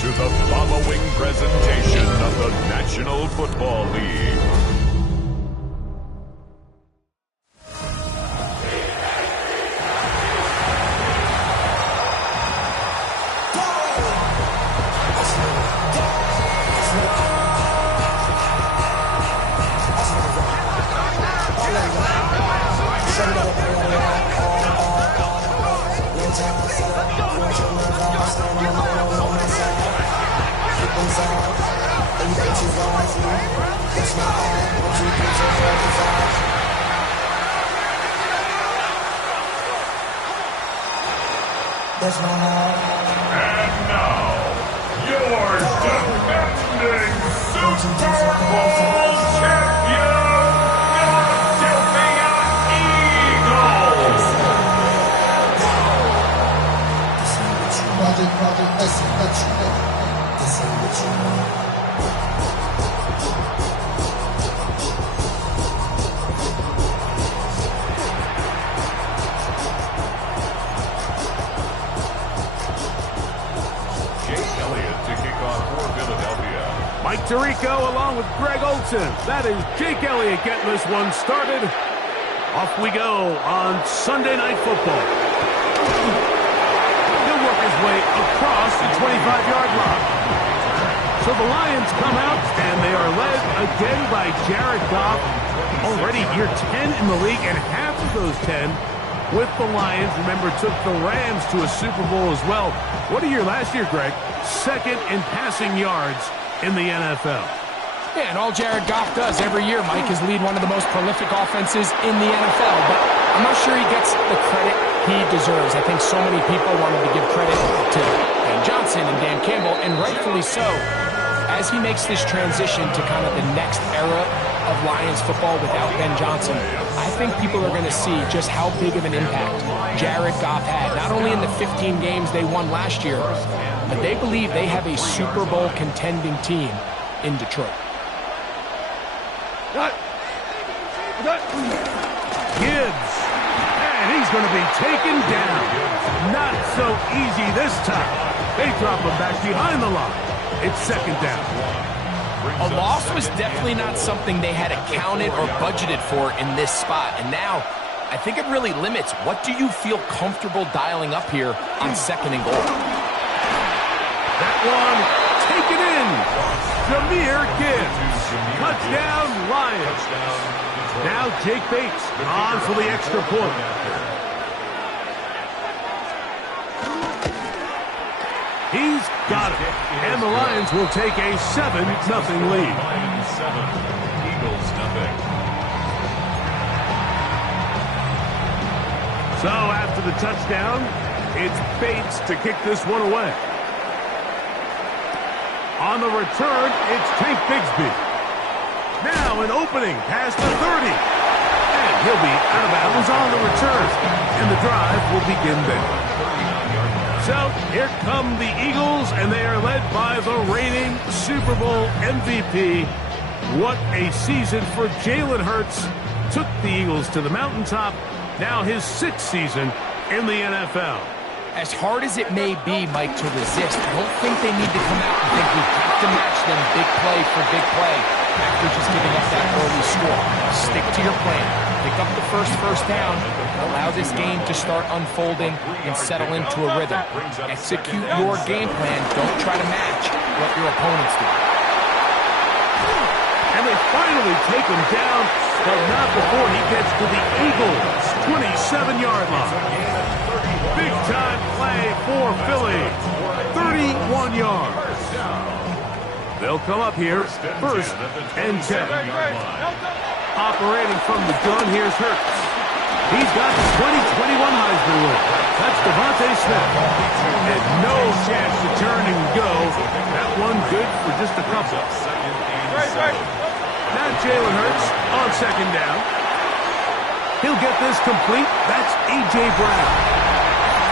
to the following presentation of the National Football League. And now, your defending Super Bowl champion, Philadelphia Eagles! Mike Tirico along with Greg Olson. That is Jake Elliott getting this one started. Off we go on Sunday Night Football. He'll work his way across the 25-yard line. So the Lions come out, and they are led again by Jared Goff. Already year 10 in the league, and half of those 10 with the Lions. Remember, took the Rams to a Super Bowl as well. What a year last year, Greg. Second in passing yards in the NFL. Yeah, and all Jared Goff does every year, Mike, is lead one of the most prolific offenses in the NFL. But I'm not sure he gets the credit he deserves. I think so many people wanted to give credit to Ben Johnson and Dan Campbell, and rightfully so. As he makes this transition to kind of the next era of Lions football without Ben Johnson, I think people are going to see just how big of an impact Jared Goff had, not only in the 15 games they won last year, but they believe they have a Super Bowl contending team in Detroit. Gibbs, and he's going to be taken down. Not so easy this time. They drop him back behind the line. It's second down. A loss was definitely not something they had accounted or budgeted for in this spot. And now, I think it really limits what do you feel comfortable dialing up here on second and goal. That one, take it in. Jahmyr Gibbs. Touchdown, Lions. Now Jake Bates on for the extra point. He's got it. And the Lions will take a 7-0 lead. Lions 7, Eagles nothing. So after the touchdown, it's Bates to kick this one away. On the return, it's Tank Bigsby. Now an opening past the 30. And he'll be out of bounds on the return. And the drive will begin there. So here come the Eagles, and they are led by the reigning Super Bowl MVP. What a season for Jalen Hurts. Took the Eagles to the mountaintop. Now his 6th season in the NFL. As hard as it may be, Mike, to resist, I don't think they need to come out and think we have to match them big play for big play after just giving up that early score. Stick to your plan. Pick up the first down. Allow this game to start unfolding and settle into a rhythm. Execute your game plan. Don't try to match what your opponents do. And they finally take him down, but not before he gets to the Eagles' 27-yard line. Big-time play for Philly. 31 yards. They'll come up here, first and 10. Operating from the gun, here's Hurts. He's got the 2021 Heisman winner. That's Devontae Smith. And no chance to turn and go. That one good for just a couple. Now Jalen Hurts on second down. He'll get this complete. That's A.J. Brown.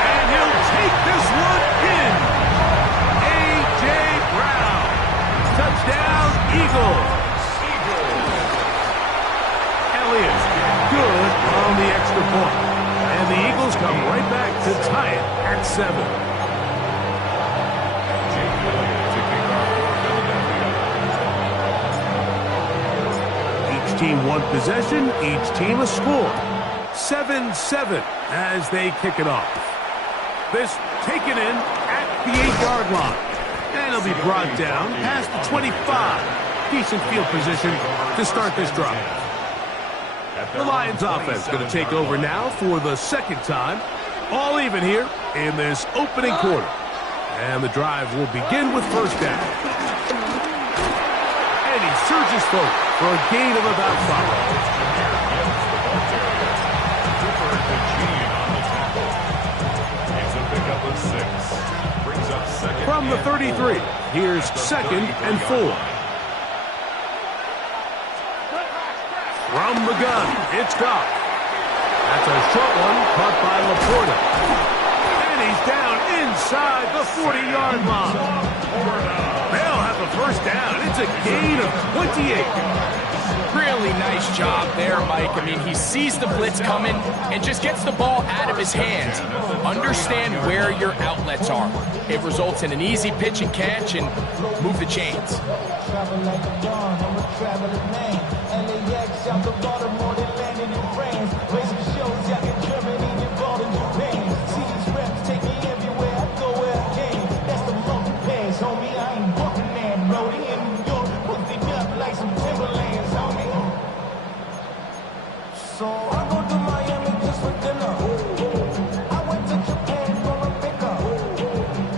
And he'll take this one in. A.J. Brown. Touchdown, Eagles. Elliott, good on the extra point. And the Eagles come right back to tie it at 7. team one possession, each team a score. 7-7 as they kick it off. This taken in at the 8-yard line. And it'll be brought down past the 25. Decent field position to start this drive. The Lions offense going to take over now for the second time. All even here in this opening quarter. And the drive will begin with first down. And he surges forward for a gain of about 5. From the 33, here's second and 4. From the gun, it's Goff. That's a short one caught by Laporta. And he's down inside the 40-yard line. They'll have a first down. It's a gain of 28. Really nice job there, Mike. I mean, he sees the blitz coming and just gets the ball out of his hands. Understand where your outlets are. It results in an easy pitch and catch and move the chains.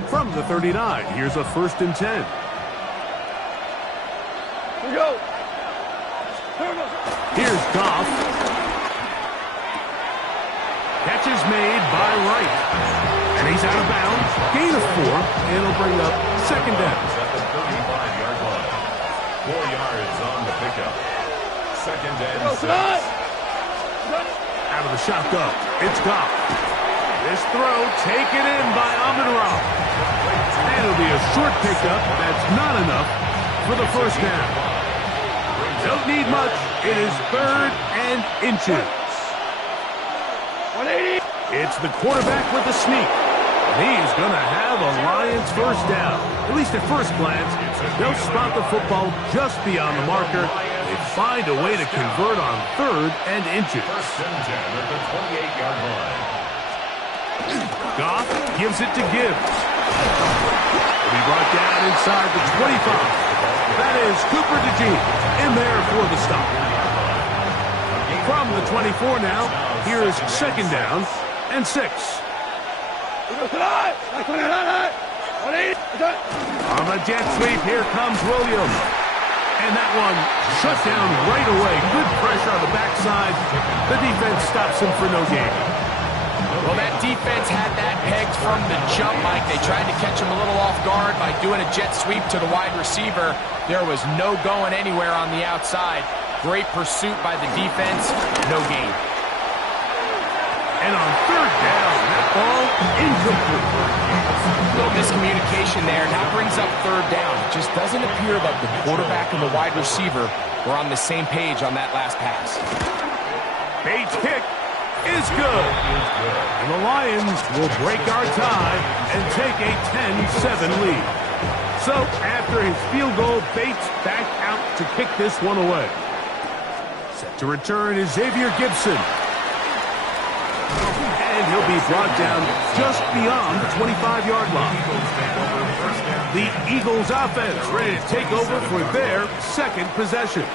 From the 39, here's a first and 10. Here we go. Here's Goff. Catch is made by Wright. And he's out of bounds. Gain of 4. It'll bring up second down. At the 35-yard line. 4 yards on the pickup. Second and 6. Out of the shotgun. It's Goff. This throw taken in by Amon-Ra. And it'll be a short pickup. That's not enough for the first down. Don't need much. It is third and inches. 180. It's the quarterback with the sneak. He's going to have a Lions first down. At least at first glance, they'll spot the football just beyond the marker. They find a way to convert on third and inches. First and 10 at the 28-yard line. Goff gives it to Gibbs. Will be brought down inside the 25. That is Cooper DeJean in there for the stop. From the 24 now, here's second down and 6. On the jet sweep, here comes Williams. And that one shut down right away. Good pressure on the backside. The defense stops him for no gain. Well, that defense had that pegged from the jump, Mike. They tried to catch him a little off guard by doing a jet sweep to the wide receiver. There was no going anywhere on the outside. Great pursuit by the defense. No gain. And on third down, that ball incomplete. A little miscommunication there. Now brings up third down. It just doesn't appear that the quarterback and the wide receiver were on the same page on that last pass. Bates' kick is good. And the Lions will break our tie and take a 10-7 lead. So after his field goal, Bates back out to kick this one away. Set to return is Xavier Gibson. And he'll be brought down just beyond the 25-yard line. The Eagles offense ready to take over for their second possession.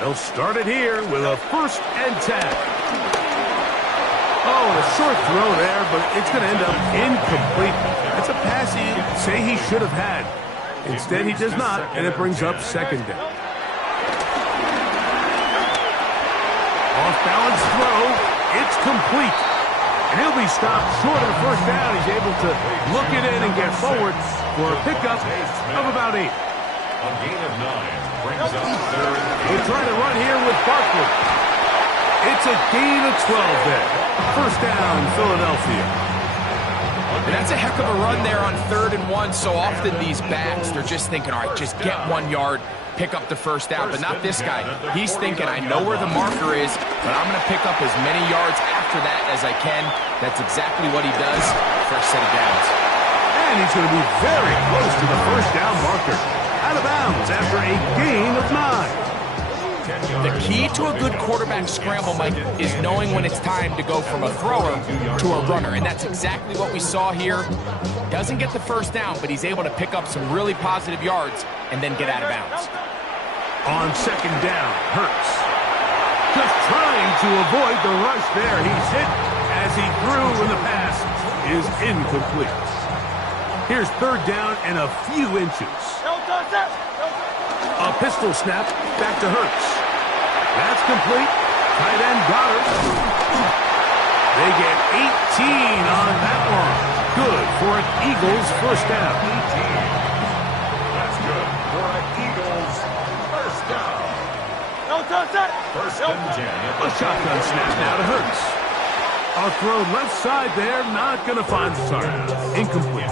They'll start it here with a first and 10. Oh, a short throw there, but it's going to end up incomplete. It's a pass he'd say he should have had. Instead, he does not, and it brings up second down. Off-balance throw. It's complete. And he'll be stopped short of the first down. He's able to look it in and get forward for a pickup of about 8. A gain of 9 brings up third. We'll try to run here with Barkley. It's a gain of 12 there. First down, Philadelphia. And that's a heck of a run there on 3rd and 1. So often these backs, they're just thinking, all right, just get 1 yard, pick up the first down. But not this guy. He's thinking, I know where the marker is, but I'm going to pick up as many yards after that as I can. That's exactly what he does. First set of downs. And he's going to be very close to the first down marker. Out of bounds after a gain of 9. The key to a good quarterback scramble, Mike, is knowing when it's time to go from a thrower to a runner, and that's exactly what we saw here. Doesn't get the first down, but he's able to pick up some really positive yards and then get out of bounds. On second down, Hurts. Just trying to avoid the rush there. He's hit as he threw, and the pass is incomplete. Here's third down and a few inches. A pistol snap back to Hurts. That's complete. Tight end got it. They get 18 on that one. Good for an Eagles first down. 18. That's good for an Eagles first down. First and 10. A shotgun snap now to Hurts. A throw left side there, not going to find the target. Incomplete.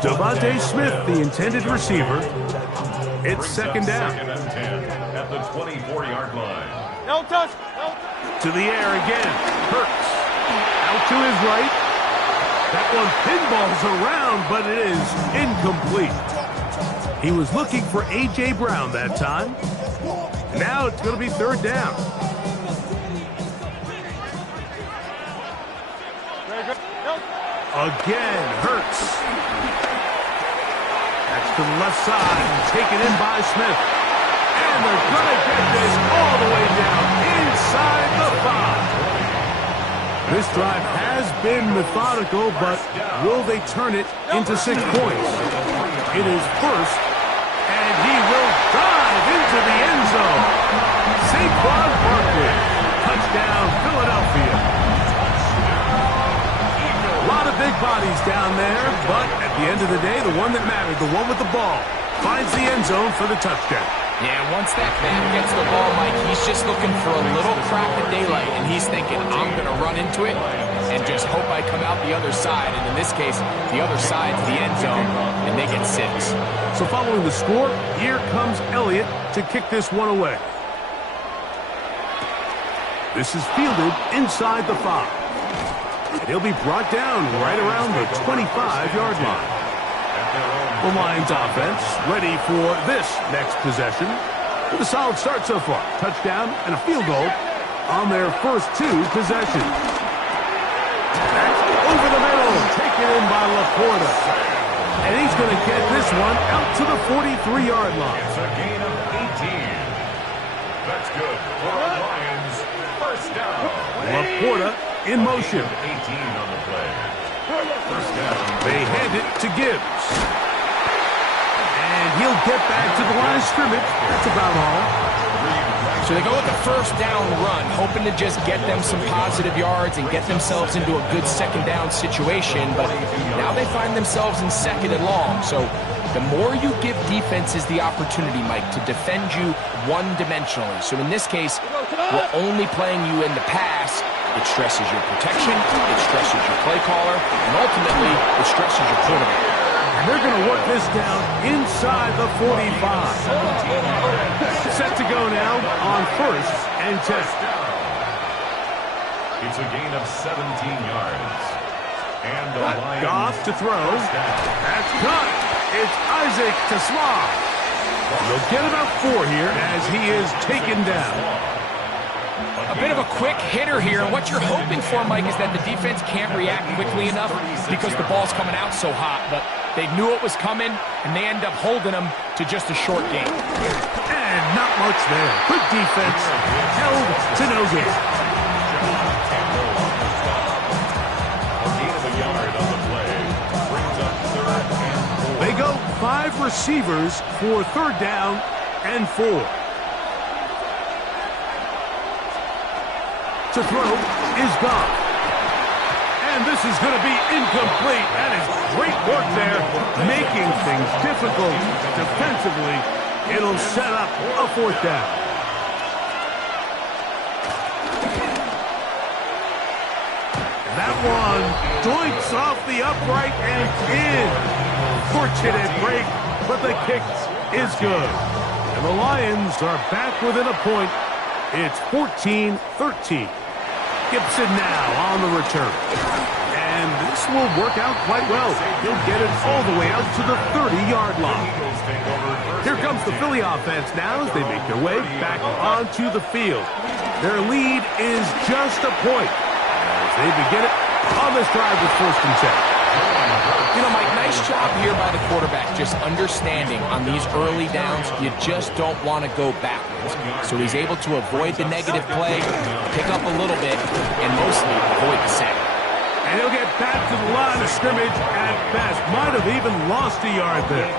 Devontae Smith, the intended receiver. It's second down. Second and 10 at the 24-yard line. To the air again. Hurts. Out to his right. That one pinballs around, but it is incomplete. He was looking for A.J. Brown that time. Now it's going to be third down. Again, Hurts. That's to the left side, taken in by Smith. And they're going to get this all the way down inside the 5. This drive has been methodical, but will they turn it into 6 points? It is first, and he will dive into the end zone. Saquon Barkley, touchdown Philadelphia. A lot of big bodies down there, but at the end of the day, the one that mattered, the one with the ball, finds the end zone for the touchdown. Yeah, once that back gets the ball, Mike, he's just looking for a little crack of daylight, and he's thinking, I'm going to run into it and just hope I come out the other side. And in this case, the other side's the end zone, and they get 6. So following the score, here comes Elliott to kick this one away. This is fielded inside the 5. He'll be brought down right around the 25-yard line. The Lions offense ready for this next possession. With a solid start so far. Touchdown and a field goal on their first 2 possessions. That's over the middle, taken in by Laporta. And he's going to get this one out to the 43-yard line. It's a gain of 18. That's good for the Lions first down. Laporta in motion. 18 on the play. First down. They hand it to Gibbs. And he'll get back to the line of scrimmage. That's about all. So they go with the first down run, hoping to just get them some positive yards and get themselves into a good second down situation. But now they find themselves in second and long. So the more you give defenses the opportunity, Mike, to defend you one-dimensionally. So in this case, we're only playing you in the pass. It stresses your protection, it stresses your play caller, and ultimately, it stresses your quarterback. And they're going to work this down inside the 45. Set to go now on first and 10. It's a gain of 17 yards. And the Lions. Goff to throw. That's caught. It's Isaac to Slav. They'll get about 4 here as he is taken down. A bit of a quick hitter here, and what you're hoping for, Mike, is that the defense can't react quickly enough because the ball's coming out so hot, but they knew it was coming, and they end up holding them to just a short game. And not much there. Good defense, held to no good. A gain of a yard on the play. Brings up third and 4. They go 5 receivers for third down and 4. To throw is gone. And this is going to be incomplete. That is great work there, making things difficult defensively. It'll set up a 4th down. That one doinks off the upright and in. Fortunate break, but the kick is good. And the Lions are back within a point. It's 14-13. Gibson now on the return. And this will work out quite well. He'll get it all the way out to the 30-yard line. Here comes the Philly offense now as they make their way back onto the field. Their lead is just a point as they begin it on this drive with 1st and 10. You know, Mike, nice job here by the quarterback, just understanding on these early downs, you just don't want to go backwards. So he's able to avoid the negative play, pick up a little bit, and mostly avoid the sack. And he'll get back to the line of scrimmage at best. Might have even lost a yard there.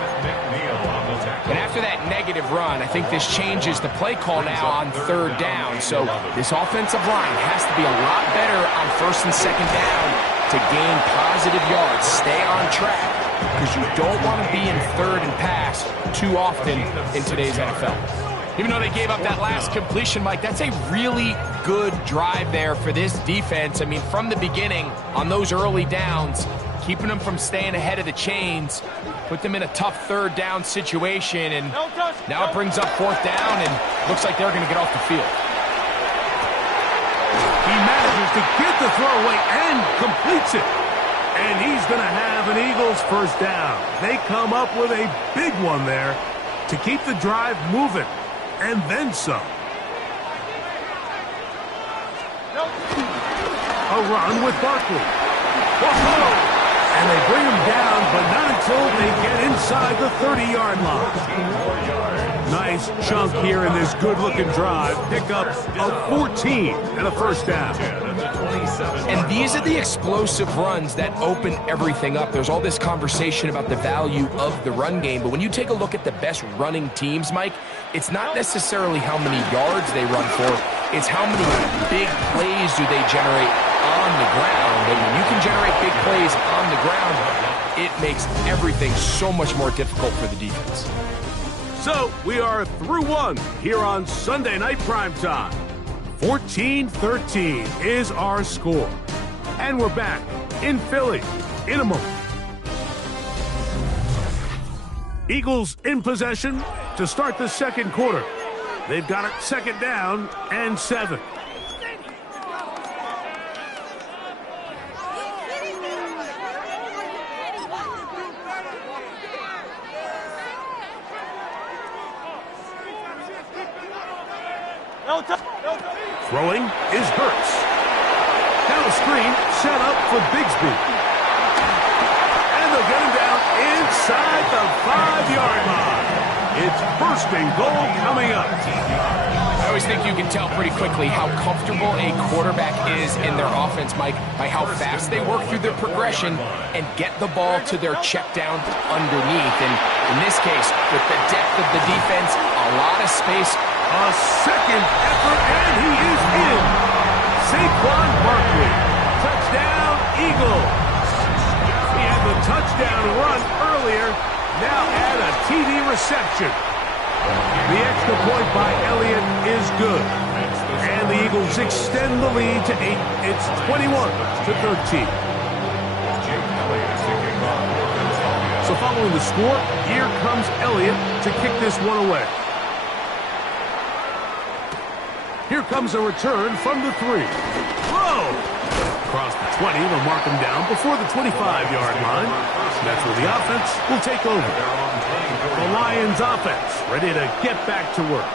And after that negative run, I think this changes the play call now on 3rd down. So this offensive line has to be a lot better on 1st and 2nd down to gain positive yards. Stay on track because you don't want to be in 3rd and pass too often in today's NFL. Even though they gave up that last completion, Mike, that's a really good drive there for this defense. I mean, from the beginning, on those early downs, keeping them from staying ahead of the chains, put them in a tough 3rd down situation, and now it brings up 4th down, and looks like they're going to get off the field. He manages to get the throw away and completes it. And he's going to have an Eagles 1st down. They come up with a big one there to keep the drive moving. And then some. A run with Barkley. Whoa! And they bring him down, but not until they get inside the 30-yard line. Nice chunk here in this good-looking drive. Pick up a 14 and a 1st down. And these are the explosive runs that open everything up. There's all this conversation about the value of the run game, but when you take a look at the best running teams, Mike, it's not necessarily how many yards they run for, it's how many big plays do they generate on the ground. And when you can generate big plays on the ground, it makes everything so much more difficult for the defense. So we are through one here on Sunday Night Primetime. 14-13 is our score. And we're back in Philly in a moment. Eagles in possession to start the 2nd quarter. They've got it 2nd down and 7. Throwing is Hurts. Now a screen set up for Bigsby. And they'll get him down inside the 5-yard line. It's 1st and goal coming up. I always think you can tell pretty quickly how comfortable a quarterback is in their offense, Mike, by how fast they work through their progression and get the ball to their check down underneath. And in this case, with the depth of the defense, a lot of space. A 2nd effort, and he is in. Saquon Barkley. Touchdown, Eagles. He had the touchdown run earlier. Now add a TD reception. The extra point by Elliott is good. And the Eagles extend the lead to 8. It's 21-13. So following the score, here comes Elliott to kick this one away. Here comes a return from the 3. Throw! Across the 20, they'll mark him down before the 25-yard line. That's where the offense will take over. The Lions offense ready to get back to work.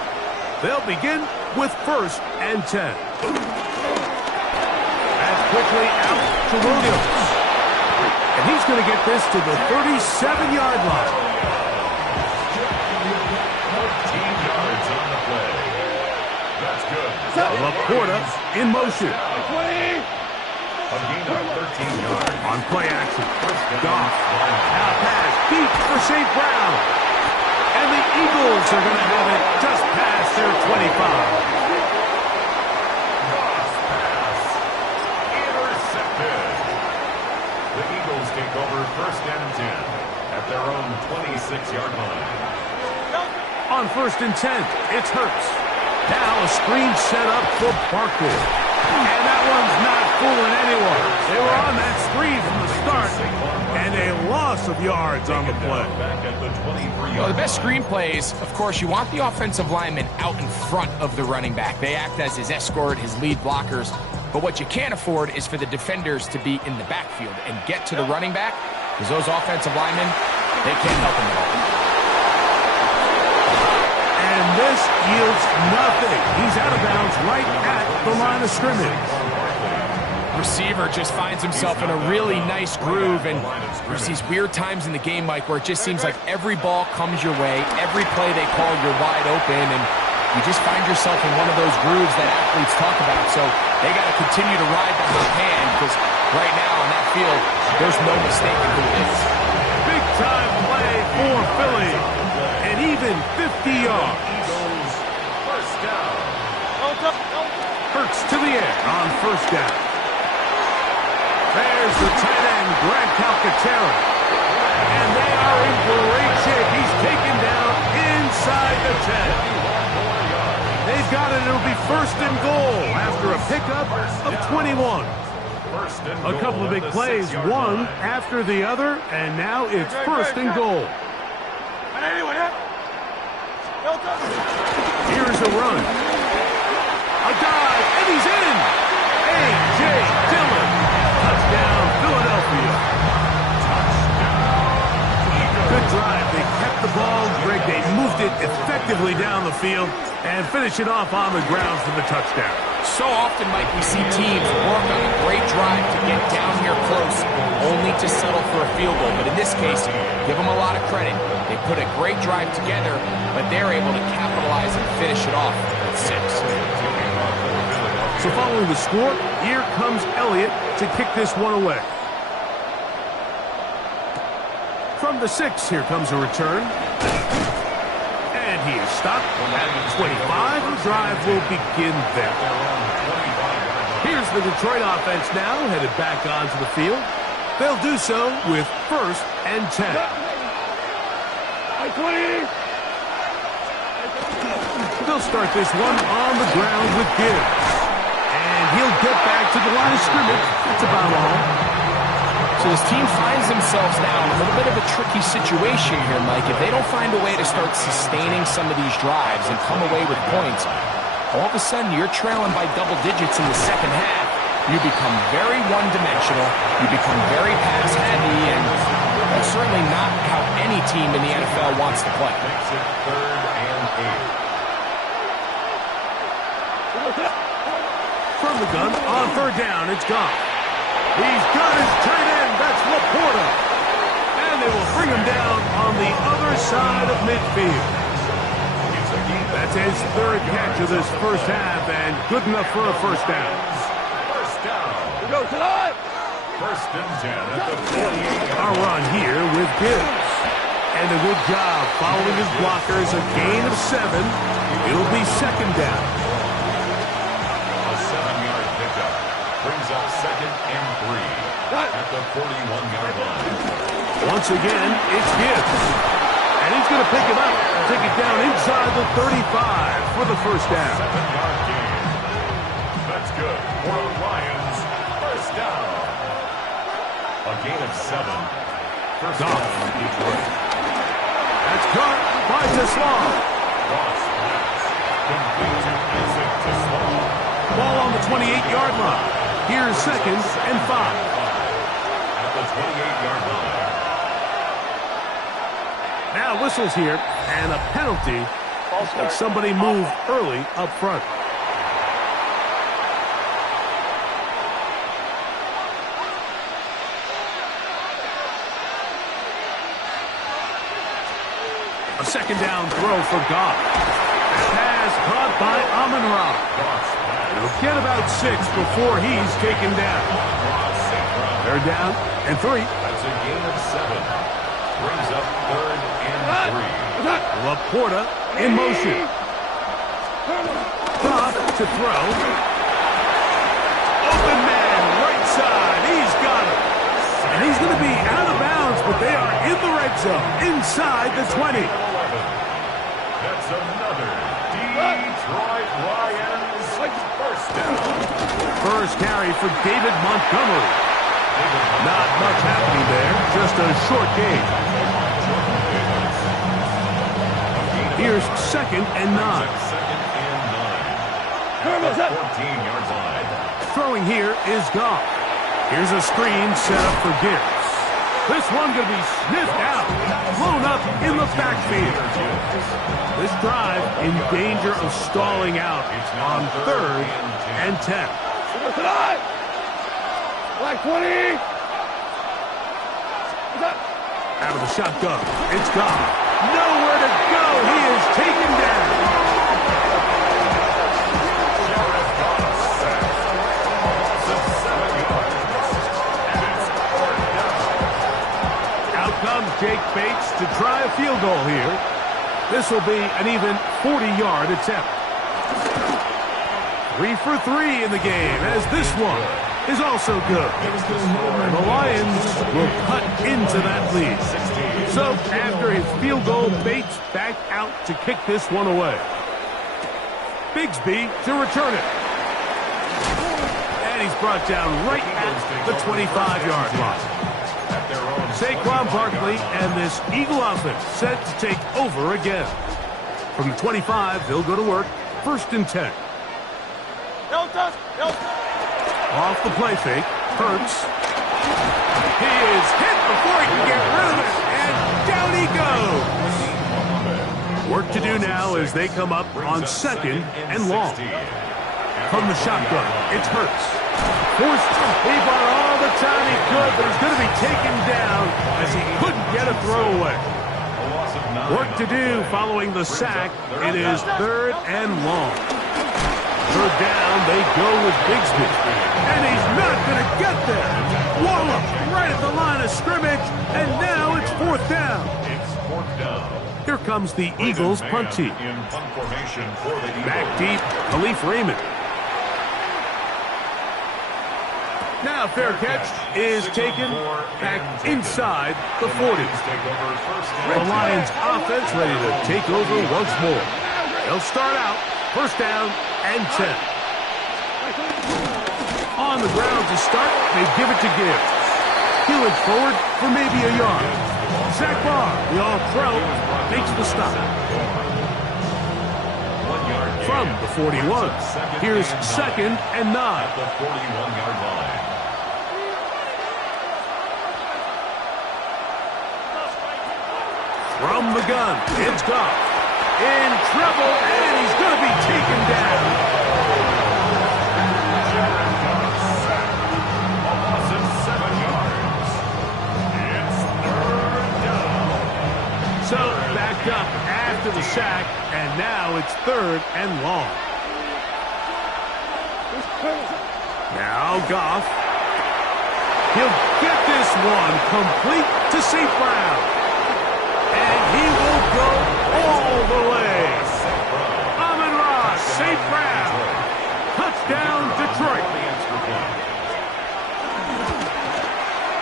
They'll begin with 1st and 10. That's quickly out to Williams. And he's going to get this to the 37-yard line. 13 yards on the play. That's good. Laporta in motion. A gain of 13 yards. On play action. Goff. Now pass deep for St. Brown. And the Eagles are going to have it just past their 25. Goff pass. Intercepted. The Eagles take over 1st and 10 at their own 26-yard line. On 1st and 10, it's Hurts. Now a screen set up for Barkley. And that one's not fooling anyone. They were on that screen from the start. And a loss of yards on the play. Well, the best screen plays, of course, you want the offensive lineman out in front of the running back. They act as his escort, his lead blockers. But what you can't afford is for the defenders to be in the backfield and get to the running back, because those offensive linemen, they can't help him at all. And this yields nothing. He's out of bounds right at the line of scrimmage. Receiver just finds himself in a really nice groove, and there's these weird times in the game, Mike, where it just seems like every ball comes your way, every play they call, you're wide open, and you just find yourself in one of those grooves that athletes talk about. So they got to continue to ride the hot hand, because right now on that field, there's no mistaking who it is. Big time play for Philly, and even 50 yards. First down. Hurts to the air on first down. There's the tight end, Greg Calcaterra. And they are in great shape. He's taken down inside the 10. They've got it. It'll be first and goal after a pickup of 21. A couple of big plays, one after the other, and now it's first and goal. Here's a run. A dive, and he's in. A.J. Dillon. Touchdown, Philadelphia. Good drive. They kept the ball, Greg. They moved it effectively down the field and finish it off on the ground for the touchdown. So often, Mike, we see teams work on a great drive to get down here close, only to settle for a field goal. But in this case, give them a lot of credit. They put a great drive together, but they're able to capitalize and finish it off at 6. So following the score, here comes Elliott to kick this one away. From the 6, here comes a return. And he is stopped at the 25. The drive will begin there. Here's the Detroit offense now, headed back onto the field. They'll do so with first and 10. They'll start this one on the ground with Gibbs. And he'll get back to the line of scrimmage. That's about all. So this team finds themselves now in a little bit of a tricky situation here, Mike. If they don't find a way to start sustaining some of these drives and come away with points, all of a sudden you're trailing by double digits in the second half. You become very one-dimensional. You become very pass-heavy, and that's certainly not how any team in the NFL wants to play. Makes it 3rd and 8. From the gun, on 3rd down, it's gone. He's got his tight end, that's Laporta. And they will bring him down on the other side of midfield. That's his 3rd catch of this first half, and good enough for a first down. First down. First and 10 at the 48. A run here with Gibbs. And a good job following his blockers, a gain of 7. It'll be second down. A 7-yard pickup brings up 2nd and 3 at the 41-yard line. Once again, it's Gibbs. And he's going to pick him up and take it down inside the 35 for the first down. 7-yard gain. That's good for the Lions. First down. A gain of 7. First down, Detroit. That's caught by Teslam. Cross pass. Complete to Isaac Teslam. Ball on the 28-yard line. Here's 2nd and 5. At the 28-yard line. Now whistles here, and a penalty. Like somebody moved early up front. A second down throw for Goff. Pass caught by Amon-Ra. It'll get about 6 before he's taken down. They're down and 3. That's a gain of 7. Brings up 3rd and 3. Laporta in motion. Goff to throw. Open man, right side. He's got it. And he's going to be out of bounds, but they are in the red zone, inside the 20. That's another Detroit Lions first down. First carry for David Montgomery. Not much happening there, just a short game. Here's 2nd and 9. 2nd and 9. 14 yards line. Throwing here is Goff. Here's a screen set up for Gibbs. This one going to be sniffed out, blown up in the backfield. This drive in danger of stalling out on 3rd and 10. Black 20. Out of the shotgun, it's Goff. Nowhere to go. He is taken down. Out comes Jake Bates to try a field goal here. This will be an even 40-yard attempt. 3 for 3 in the game, as this one is also good. And the Lions will cut into that lead. So after his field goal, Bates back out to kick this one away. Bigsby to return it. And he's brought down right at the 25-yard line. Saquon Barkley and this Eagle offense set to take over again. From the 25, they'll go to work. 1st and 10. Off the play fake, Hurts. He is hit before he can get rid of it, and down he goes. Work to do now as they come up on 2nd and long. From the shotgun, it's Hurts. Forced, he bought all the time he could, but he's going to be taken down as he couldn't get a throwaway. Work to do following the sack. It is 3rd and long. 3rd down, they go with Bigsby. And he's not going to get there. Wallop right at the line of scrimmage, and now it's 4th down. Here comes the Eagles punt team. Back deep, Khalif Raymond. Now fair catch is taken back inside the 40. The Lions offense ready to take over once more. They'll start out 1st down and 10. On the ground to start, they give it to Gibbs. He looks forward for maybe a yard. Zach Barr, the all-pro, makes the stop. From the 41, here's 2nd and 9. The 41-yard line. From the gun, it's Goff. In trouble, and he's going to be taken down. So, backed up after the sack, and now it's 3rd and long. Now Goff. He'll get this one complete to St. Brown. And he will go all the way. Amon-Ra, St. Brown. Touchdown, Detroit.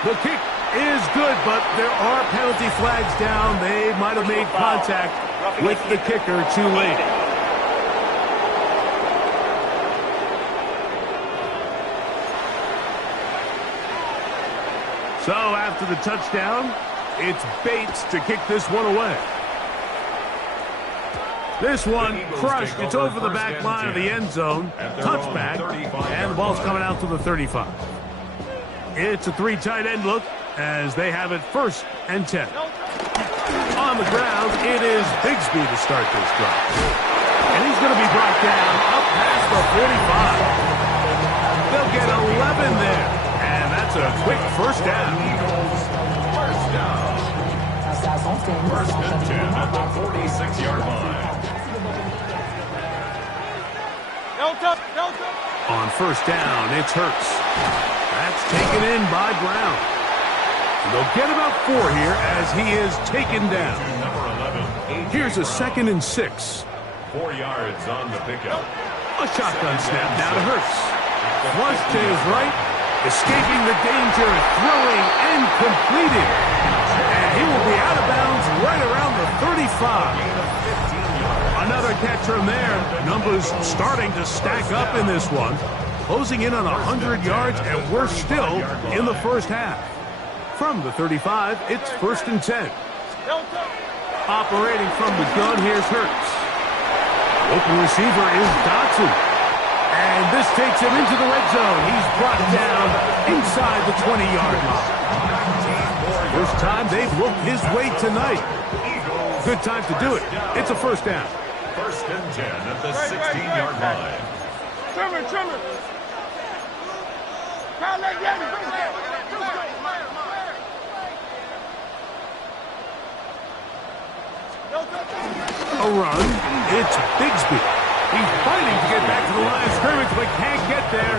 The kick is good, but there are penalty flags down. They might have made contact with the kicker too late. So after the touchdown, it's Bates to kick this one away. This one crushed. It's over the back line of the end zone. Touchback, and the ball's coming out to the 35. It's a 3 tight end look as they have it 1st and 10. On the ground, it is Bigsby to start this drive. And he's going to be brought down up past the 45. They'll get 11 there. And that's a quick 1st down. 1st and 10 at the 46-yard line. On 1st down, it's Hurts. That's taken in by Brown. And they'll get about 4 here as he is taken down. Here's a 2nd and 6. 4 yards on the pickup. A shotgun snap now to Hurts. Flush to his right, escaping the danger, throwing and completing. And he will be out of bounds right around the 35. Another catch from there. Numbers starting to stack up in this one. Closing in on 100 yards, and we're still in the 1st half. From the 35, it's 1st and 10. Operating from the gun, here's Hurts. Open receiver is Dotson. And this takes him into the red zone. He's brought down inside the 20-yard line. First time they've looked his way tonight. Good time to do it. It's a first down. First and 10 at the 16-yard line. Trimmer. A run. It's Bigsby. He's fighting to get back to the line of scrimmage, but can't get there.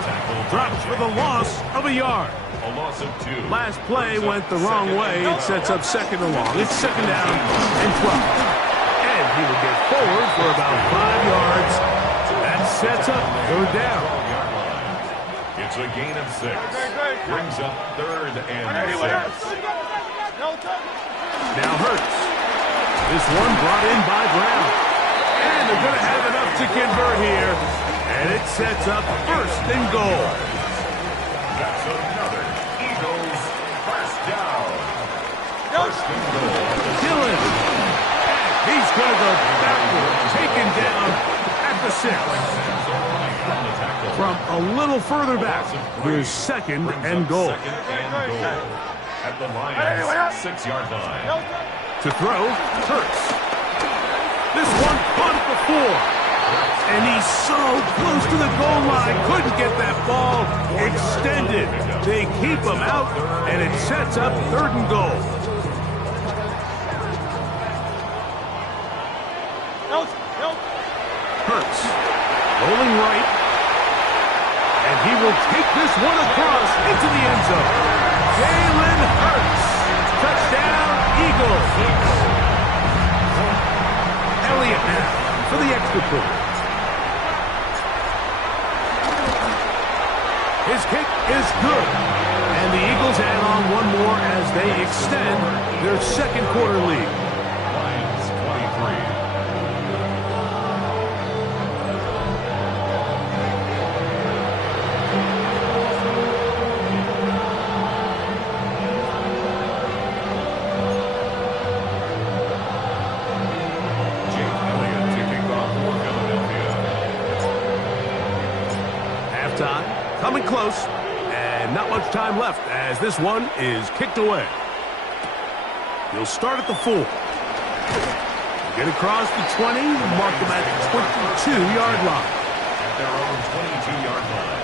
Drops for the loss of a yard. A loss of 2. Last play went the wrong way. It sets up second and long. It's second down and 12. And he will get forward for about 5 yards. That sets up third down. It's a gain of 6. Brings up third and 6. Now Hurts. This one brought in by Brown. And they're going to have enough to convert here. And it sets up first and goal. That's another Eagles first down. First and goal. Dillon. And he's going to go backward. Taken down at the 6. From a little further back, here's second and goal. Second and goal. At the Lions' 6-yard line. To throw, Hurts. This one caught it before. And he's so close to the goal line. Couldn't get that ball extended. They keep him out, and it sets up third and goal. Hurts. Rolling right. And he will take this one across into the end zone. Jalen Hurts. Touchdown, Eagles. Elliott now for the extra point. His kick is good. And the Eagles add on one more as they extend their second quarter lead. Lions 23. Coming close, and not much time left as this one is kicked away. He'll start at the 4. Get across the 20, mark them at the 22-yard line. At their own 22-yard line.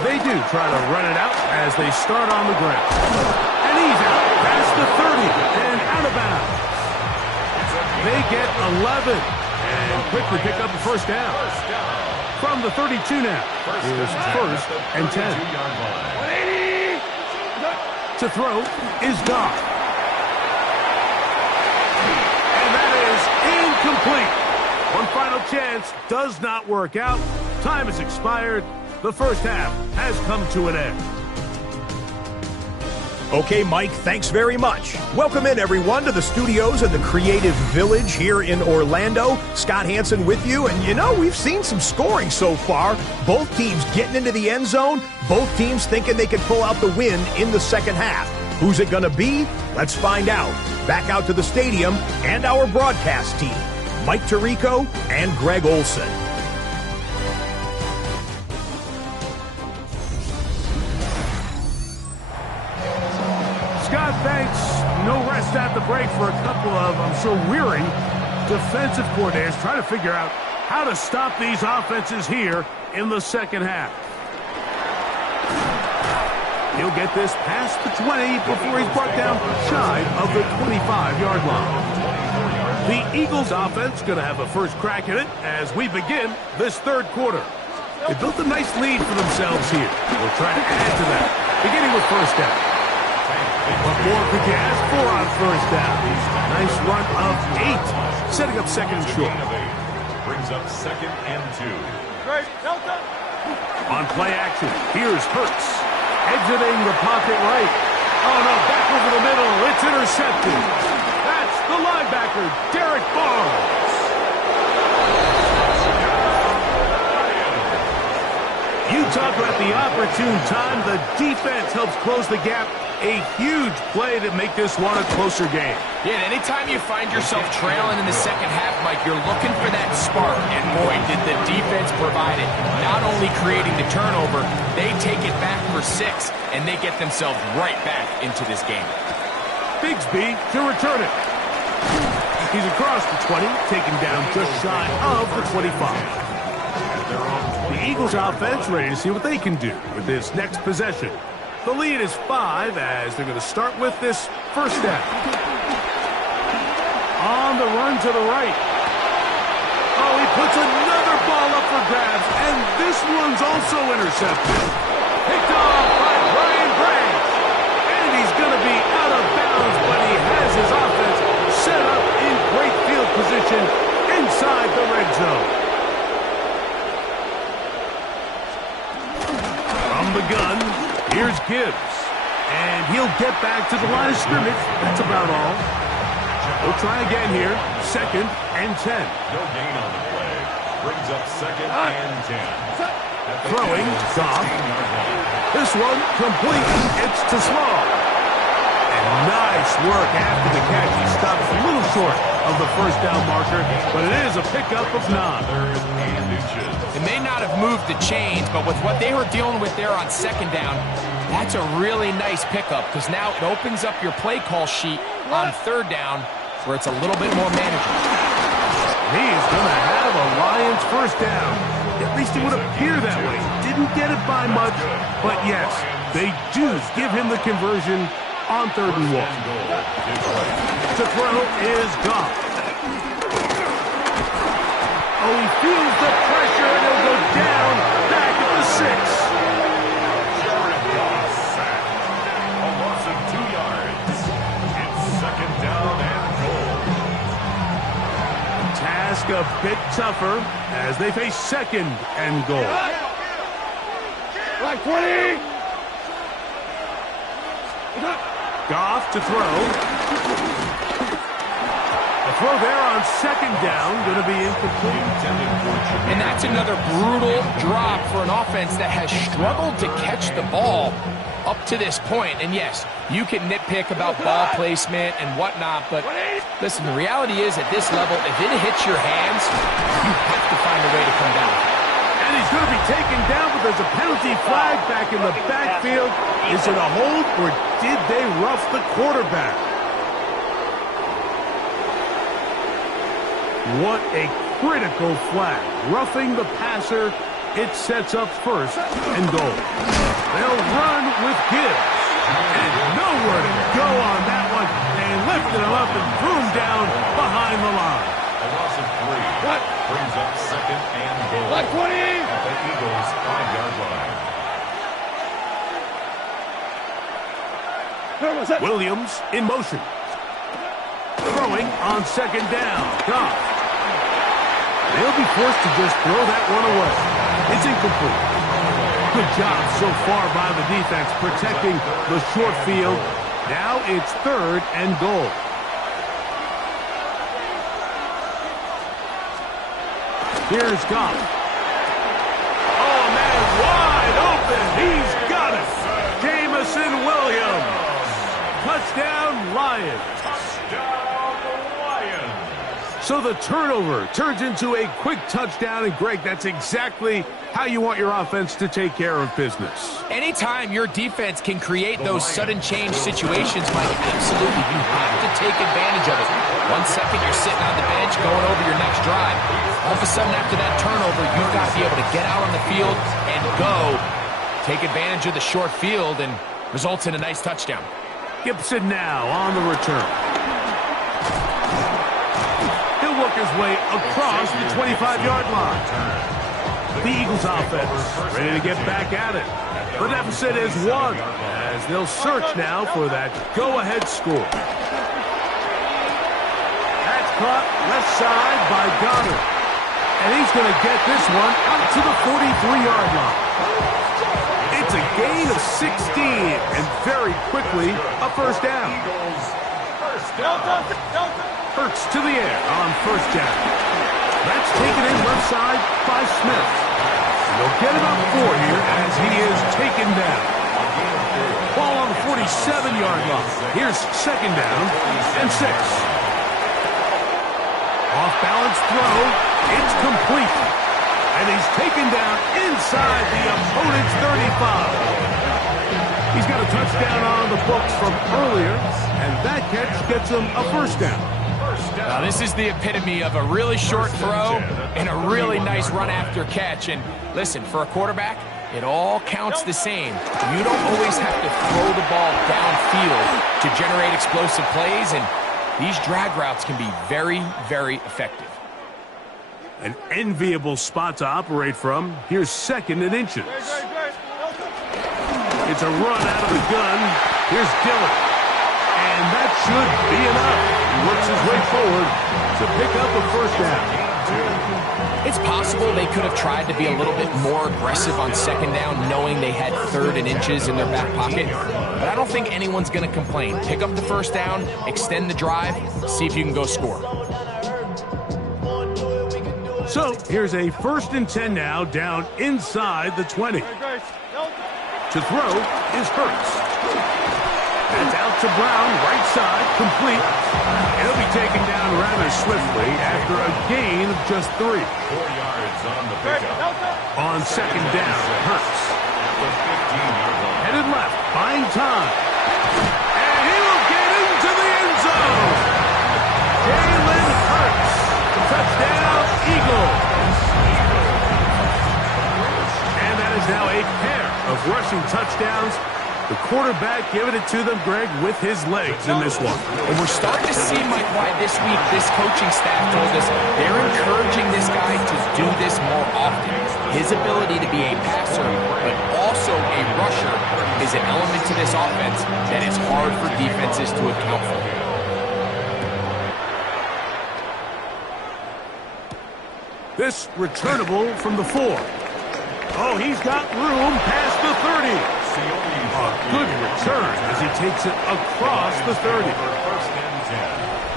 They do try to run it out as they start on the ground. And he's out past the 30 and out of bounds. They get 11 and quickly pick up a first down. From the 32 now. Here's first and 10. To throw is Goff. And that is incomplete. One final chance does not work out. Time has expired. The first half has come to an end. Okay, Mike, thanks very much. Welcome in, everyone, to the studios in the Creative Village here in Orlando. Scott Hansen with you, and you know, we've seen some scoring so far. Both teams getting into the end zone, both teams thinking they could pull out the win in the second half. Who's it going to be? Let's find out. Back out to the stadium and our broadcast team, Mike Tirico and Greg Olson. Scott, thanks. No rest at the break for a couple of, I'm sure, weary defensive coordinators trying to figure out how to stop these offenses here in the second half. He'll get this past the 20 before he's brought down shy of the 25-yard line. The Eagles offense going to have a first crack at it as we begin this third quarter. They built a nice lead for themselves here. We'll try to add to that, beginning with first down. What more could you ask for on first down? Nice run of 8, setting up second and short. Brings up second and 2. On play action, here's Hurts. Exiting the pocket right. Oh, no, back over the middle. It's intercepted. That's the linebacker, Derek Barnes. You talk about the opportune time. The defense helps close the gap A huge play to make this one a closer game. Yeah, and anytime you find yourself trailing in the second half, Mike, you're looking for that spark. And boy, did the defense provide it. Not only creating the turnover, they take it back for 6, and they get themselves right back into this game. Bigsby to return it. He's across the 20, taken down just shy of the 25. The Eagles offense ready to see what they can do with this next possession. The lead is 5 as they're going to start with this first down. On the run to the right. Oh, he puts another ball up for grabs, and this one's also intercepted. Picked off by Brian Branch. And he's going to be out of bounds, but he has his offense set up in great field position inside the red zone. From the gun, here's Gibbs. And he'll get back to the line of scrimmage. That's about all. We'll try again here. 2nd and 10. No gain on the play. Brings up 2nd and 10. Throwing, Goff. This one complete. It's to Small. And nice work after the catch. He stops a little short of the first down marker, but it is a pickup of 9. 3rd and inches. It may not have moved the chains, but with what they were dealing with there on 2nd down, that's a really nice pickup because now it opens up your play call sheet on 3rd down where it's a little bit more manageable. He's going to have a Lions first down. At least it would appear that way. Didn't get it by much, but yes, they do give him the conversion on 3rd and 1. To throw is Goff. Oh, he feels the pressure, and he'll go down back at the 6. Jared Goff sacked. A loss of 2 yards. It's 2nd down and goal. Task a bit tougher as they face 2nd and goal. Like 20! Goff to throw. A throw there on 2nd down, going to be incomplete. And that's another brutal drop for an offense that has struggled to catch the ball up to this point. And yes, you can nitpick about ball placement and whatnot, but listen, the reality is at this level, if it hits your hands, you have to find a way to come down. And he's going to be taken down, but there's a penalty flag back in the backfield. Is it a hold, or did they rough the quarterback? What a critical flag. Roughing the passer, it sets up 1st and goal. They'll run with Gibbs. And nowhere to go on that one. They lifted him up and threw him down behind the line. A loss of 3. What? Brings up 2nd and goal. Like 20! At the Eagles' 5-yard line. Williams in motion. Throwing on 2nd down. Goff. They'll be forced to just throw that one away. It's incomplete. Good job so far by the defense protecting the short field. Now it's 3rd and goal. Here's Goff. Oh, man, wide open. He's got it. Jamison Williams. Touchdown, Lions. So the turnover turns into a quick touchdown, and Greg, that's exactly how you want your offense to take care of business. Anytime your defense can create those sudden change situations, Mike, absolutely, you have to take advantage of it. 1 second, you're sitting on the bench going over your next drive. All of a sudden, after that turnover, you've got to be able to get out on the field and go. Take advantage of the short field and results in a nice touchdown. Gibson now on the return. He'll work his way across the 25-yard line. The Eagles offense ready to get back at it. The deficit is 1 as they'll search now for that go-ahead score. That's caught left side by Goddard. And he's going to get this one out to the 43-yard line. It's a gain of 16 and very quickly a first down. Hurts to the air on first down. That's taken in left side by Smith. They'll get about 4 here as he is taken down. Ball on the 47-yard line. Here's second down and 6. Off-balance throw. It's complete. And he's taken down inside the opponent's 35. He's got a touchdown on the books from earlier, and that catch gets him a first down. Now, this is the epitome of a really short throw and a really nice run after catch. And listen, for a quarterback, it all counts the same. You don't always have to throw the ball downfield to generate explosive plays, and these drag routes can be very, very effective. An enviable spot to operate from. Here's second and inches. It's a run out of the gun. Here's Dillon. And that should be enough. He works his way forward to pick up a first down. It's possible they could have tried to be a little bit more aggressive on second down, knowing they had third and inches in their back pocket. But I don't think anyone's going to complain. Pick up the first down, extend the drive, see if you can go score. So here's a 1st and 10 now, down inside the 20. To throw is Hurts. That's out to Brown, right side, complete. He'll be taken down rather swiftly after a gain of just 3. 4 yards on the pickup. On second down, Hurts. The 15-yard line. Headed left, buying time. And he will get into the end zone. Jalen Hurts. Touchdown, Eagles. And that is now a pair of rushing touchdowns. The quarterback giving it to them, Greg, with his legs in this one. And we're starting to see, Mike, why this week this coaching staff told us they're encouraging this guy to do this more often. His ability to be a passer, but also a rusher, is an element to this offense that is hard for defenses to account for. This returnable from the 4. Oh, he's got room past the 30. A good return as he takes it across the 30.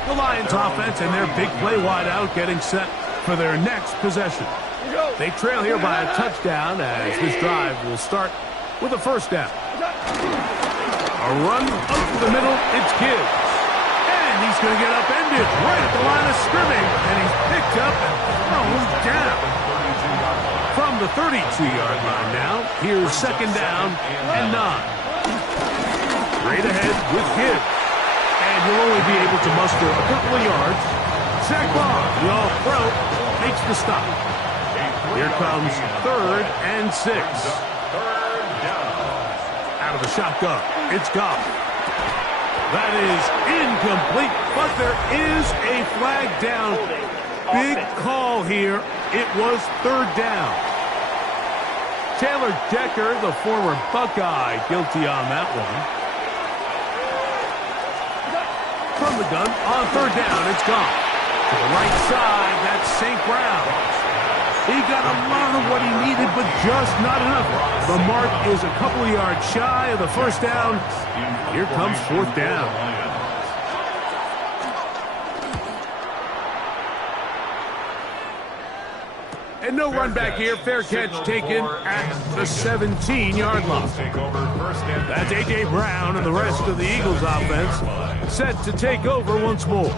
The Lions offense and their big play wideout getting set for their next possession. They trail here by a touchdown as this drive will start with a first down. A run up the middle, it's Gibbs. And he's going to get upended right at the line of scrimmage. And he's picked up and thrown down. From the 32-yard line now, here's second down and 9. Straight ahead with Gibbs. And you'll only be able to muster a couple of yards. Zach Bond, the all-pro, makes the stop. Here comes 3rd and 6. Out of the shotgun, it's Goff. That is incomplete, but there is a flag down. Big call here. It was 3rd down. Taylor Decker, the former Buckeye, guilty on that one. From the gun, on 3rd down, it's Goff. To the right side, that's St. Brown. He got a lot of what he needed, but just not enough. The mark is a couple of yards shy of the first down. Here comes 4th down. And no run back here. Fair catch taken at the 17-yard line. That's A.J. Brown and the rest of the Eagles offense set to take over once more.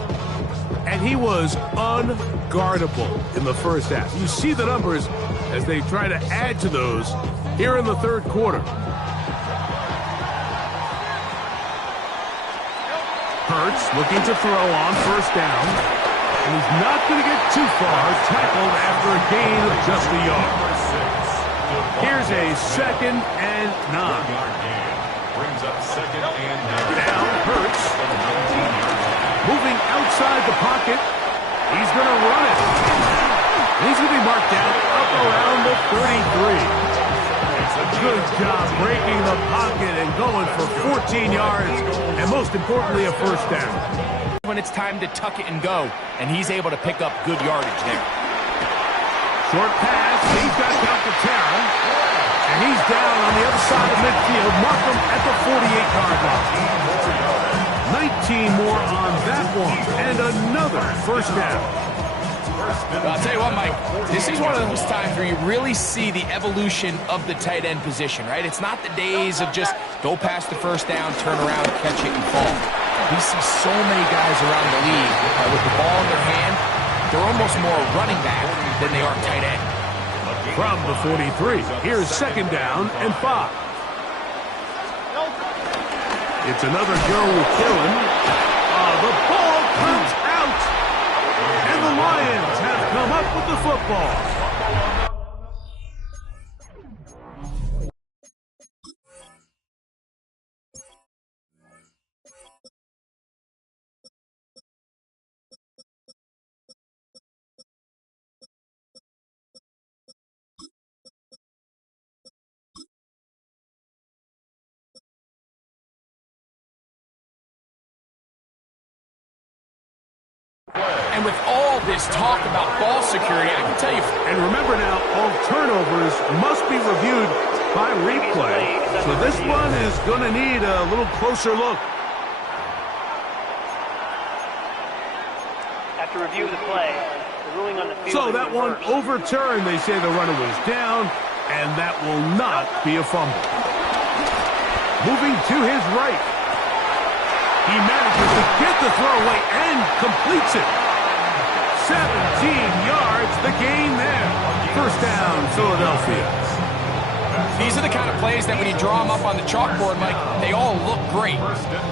And he was unguardable in the first half. You see the numbers as they try to add to those here in the 3rd quarter. Hurts looking to throw on first down. And he's not going to get too far, tackled after a gain of just a yard. Here's a 2nd and 9. Now Hurts moving outside the pocket. He's going to run it. He's going to be marked down up around the 33. It's a good job breaking the pocket and going for 14 yards, and most importantly, a first down. When it's time to tuck it and go, and he's able to pick up good yardage there. Short pass, he's got Calcaterra, and he's down on the other side of midfield. Markham at the 48-yard line. 19 more on that one, and another first down. I'll tell you what, Mike, this is one of those times where you really see the evolution of the tight end position, right? It's not the days of just go past the first down, turn around, catch it, and fall. We see so many guys around the league with the ball in their hand, they're almost more running back than they are tight end. From the 43, here's second down and 5. It's another go with Dillon. The ball comes out, and the Lions have come up with the football. And with all this talk about ball security, I can tell you... And remember now, all turnovers must be reviewed by replay. So this one is going to need a little closer look. After review of the play, the ruling on the field... So that one overturned. They say the runner was down, and that will not be a fumble. Moving to his right. He manages to get the throw away and completes it. 17 yards, the gain there. First down, Philadelphia. These are the kind of plays that when you draw them up on the chalkboard, Mike, they all look great.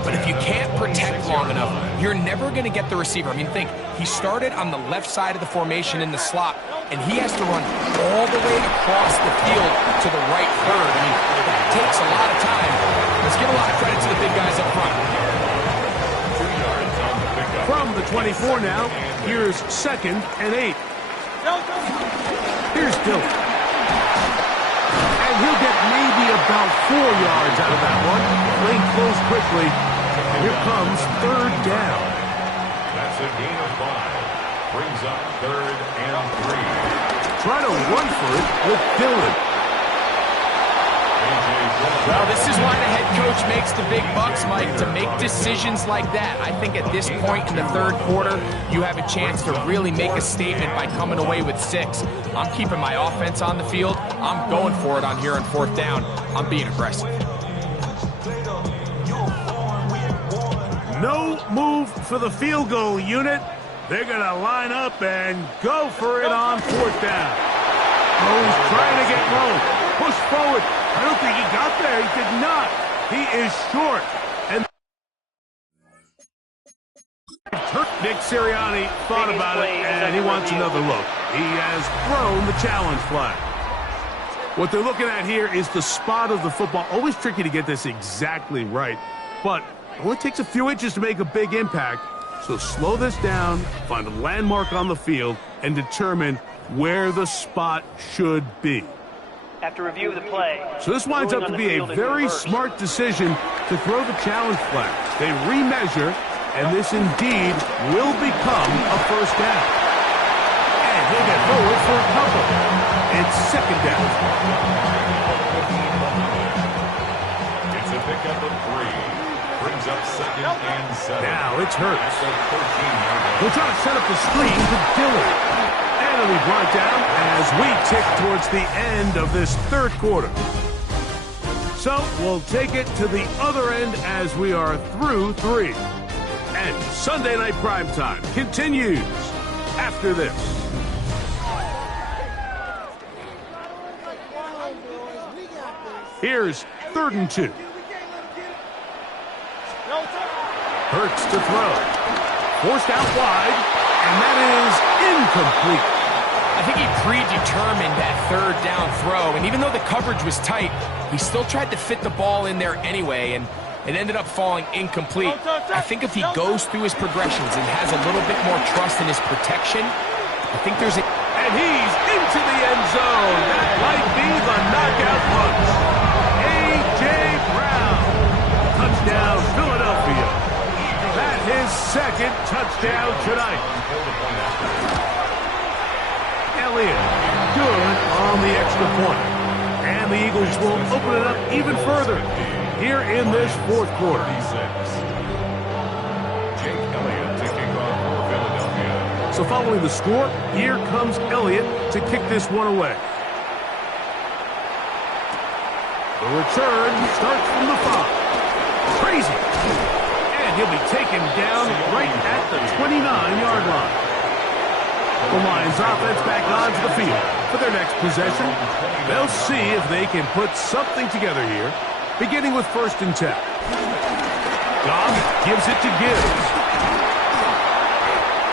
But if you can't protect long enough, you're never going to get the receiver. I mean, think, he started on the left side of the formation in the slot, and he has to run all the way across the field to the right third. I mean, that takes a lot of time. Let's give a lot of credit to the big guys up front. From the 24 now, here's second and 8. Here's Dillon. And he'll get maybe about 4 yards out of that one. Lane close quickly. And here comes third down. That's a gain of 5. Brings up third and 3. Try to run for it with Dillon. Well, this is why the head coach makes the big bucks, Mike, to make decisions like that. I think at this point in the third quarter, you have a chance to really make a statement by coming away with 6. I'm keeping my offense on the field. I'm going for it on here on fourth down. I'm being aggressive. No move for the field goal unit. They're going to line up and go for it on fourth down. Oh, he's trying to get low. Push forward. I don't think he got there. He did not. He is short. And Nick Sirianni thought about it, and he wants another look. He has thrown the challenge flag. What they're looking at here is the spot of the football. Always tricky to get this exactly right, but it only takes a few inches to make a big impact. So slow this down, find a landmark on the field, and determine where the spot should be. After review of the play... So this winds up to be a very smart decision to throw the challenge flag. They remeasure, and this indeed will become a first down. And he'll get forward for a couple. It's second down. It's a pickup of 3. Brings up second and 7. Now it's Hurts. He'll try to set up the screen to Dillon. And it'll be brought down as we tick towards the end of this third quarter. So we'll take it to the other end as we are through 3. And Sunday Night Primetime continues after this. Here's 3rd and 2. Hurts to throw. Forced out wide, and that is incomplete. I think he predetermined that third down throw, and even though the coverage was tight, he still tried to fit the ball in there anyway, and it ended up falling incomplete. I think if he goes through his progressions and has a little bit more trust in his protection, I think there's a... And he's into the end zone. That might be the knockout punch. A.J. Brown. Touchdown, Philadelphia. That his second touchdown tonight. Elliott, good on the extra point. And the Eagles will open it up even further here in this fourth quarter. So So following the score, here comes Elliott to kick this one away. The return starts from the 5. Crazy. And he'll be taken down right at the 29-yard line. The Lions offense back onto the field for their next possession. They'll see if they can put something together here, beginning with 1st and 10. Goff gives it to Gibbs.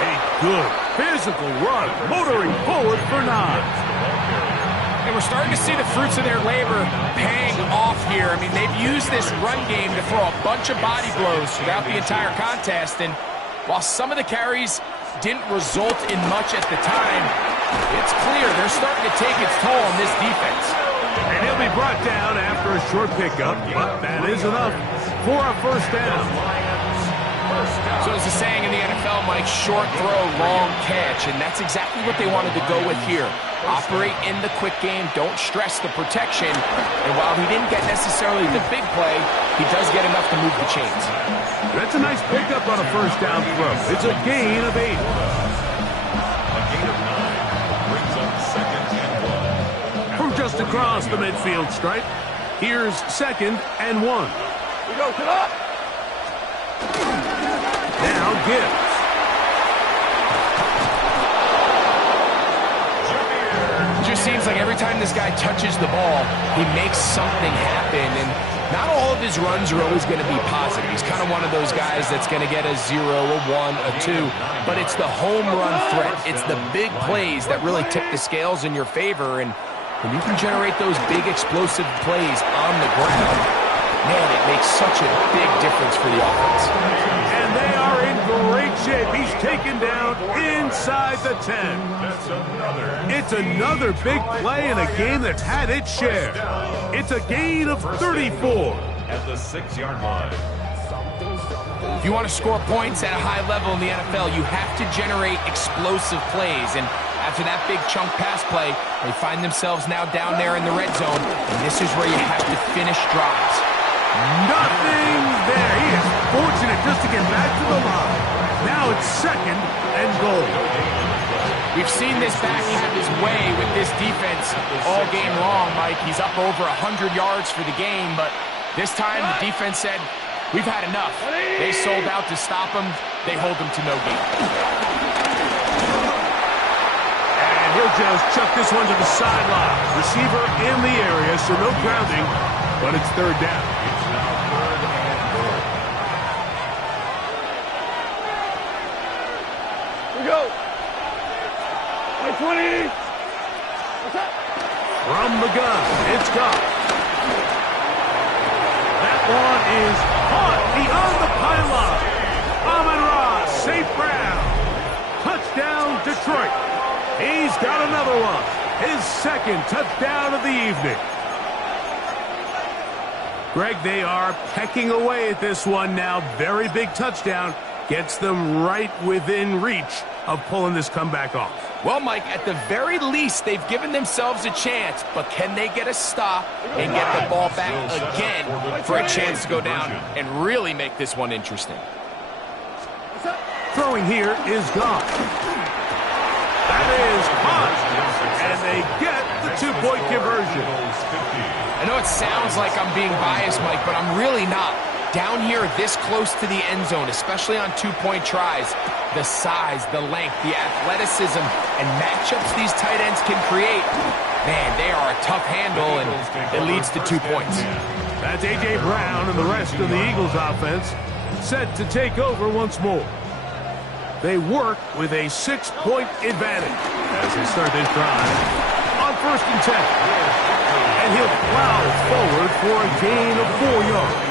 A good physical run, motoring forward for 9. And we're starting to see the fruits of their labor paying off here. I mean, they've used this run game to throw a bunch of body blows throughout the entire contest. And while some of the carries didn't result in much at the time, it's clear they're starting to take its toll on this defense. And he'll be brought down after a short pickup, but that is enough for a 1st down. So as the saying in the NFL, Mike, short throw, long catch, and that's exactly what they wanted to go with here. Operate in the quick game, don't stress the protection, and while he didn't get necessarily the big play, he does get enough to move the chains. That's a nice pickup on a 1st down throw. It's a gain of 8. A gain of 9 brings up 2nd and 1. From just across the midfield stripe, here's 2nd and 1. We go, come up. Now Gibbs. Just seems like every time this guy touches the ball, he makes something happen, and not all of his runs are always going to be positive. He's kind of one of those guys that's going to get a 0, a 1, a 2, but it's the home run threat. It's the big plays that really tip the scales in your favor, and when you can generate those big explosive plays on the ground, man, it makes such a big difference for the offense. And they are in great shape. He's taken down inside the 10. It's another big play in a game that's had its share. It's a gain of 34. At the 6-yard line. If you want to score points at a high level in the NFL, you have to generate explosive plays. And after that big chunk pass play, they find themselves now down there in the red zone. And this is where you have to finish drives. Nothing there. He is fortunate just to get back to the line. Now it's 2nd and goal. We've seen this back have his way with this defense all game long, Mike. He's up over 100 yards for the game, but this time the defense said, we've had enough. They sold out to stop him. They hold him to no gain. And he'll just chuck this one to the sideline. Receiver in the area, so no grounding, but it's 3rd down. We go. 20. From the gun, it's Goff. That one is caught beyond the pylon. Amon-Ra, St. Brown. Touchdown, Detroit. He's got another one. His 2nd touchdown of the evening. Greg, they are pecking away at this one now. Very big touchdown. Gets them right within reach of pulling this comeback off. Well, Mike, at the very least, they've given themselves a chance, but can they get a stop and get the ball back again for a chance to go down and really make this one interesting? Throwing here is Goff. That is caught, and they get the 2-point conversion. I know it sounds like I'm being biased, Mike, but I'm really not. Down here this close to the end zone, especially on 2-point tries, the size, the length, the athleticism, and matchups these tight ends can create, man, they are a tough handle, and it leads to 2 points. That's A.J. Brown and the rest of the Eagles offense set to take over once more. They work with a 6-point advantage as they start this drive on 1st and 10. And he'll plow forward for a gain of 4 yards.